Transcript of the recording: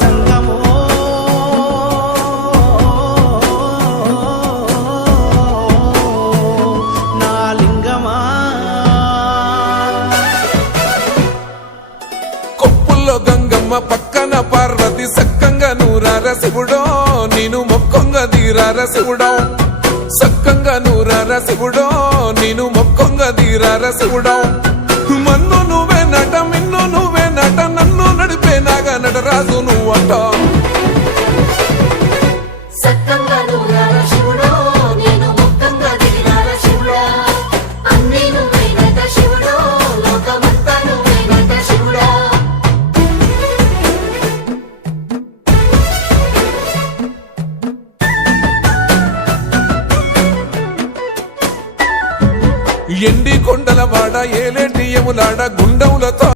జంగమో నా లింగమా కొప్పుల్లో గంగమ్మ పక్కన పార్వతి సక్కంగా నూరార శివుడో నేను మొక్కంగా తీరార శివుడో సక్కంగా నూరార శివుడో నేను మొక్కంగా తీరార శివుడో మన్ను నువ్వే నట మిన్ను నువ్వే నట నన్ను నడిపే నాగా నటరాజు నువ్వంట ఎండి కొండల వాడ ఏలేటి యములాడ గుండములతో